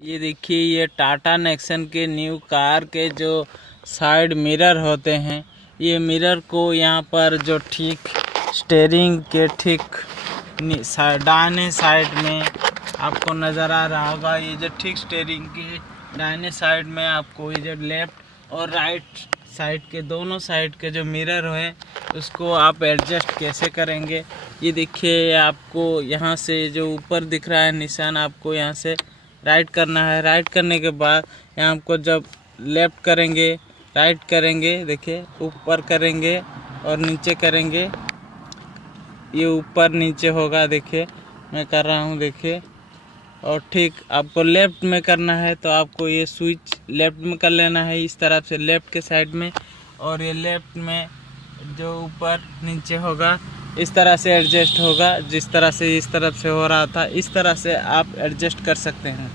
ये देखिए, ये टाटा नेक्सन के न्यू कार के जो साइड मिरर होते हैं, ये मिरर को यहाँ पर जो ठीक स्टीयरिंग के ठीक दाहिने साइड में आपको नज़र आ रहा होगा। ये जो ठीक स्टीयरिंग के दाहिने साइड में आपको ये जो लेफ़्ट और राइट साइड के दोनों साइड के जो मिरर है उसको आप एडजस्ट कैसे करेंगे। ये देखिए, आपको यहाँ से जो ऊपर दिख रहा है निशान, आपको यहाँ से राइट करना है। राइट करने के बाद यहाँ आपको जब लेफ़्ट करेंगे, राइट करेंगे, देखिए ऊपर करेंगे और नीचे करेंगे, ये ऊपर नीचे होगा। देखिए मैं कर रहा हूँ, देखिए। और ठीक आपको लेफ़्ट में करना है तो आपको ये स्विच लेफ़्ट में कर लेना है, इस तरफ से लेफ़्ट के साइड में। और ये लेफ़्ट में जो ऊपर नीचे होगा इस तरह से एडजस्ट होगा। जिस तरह से इस तरफ से हो रहा था, इस तरह से आप एडजस्ट कर सकते हैं।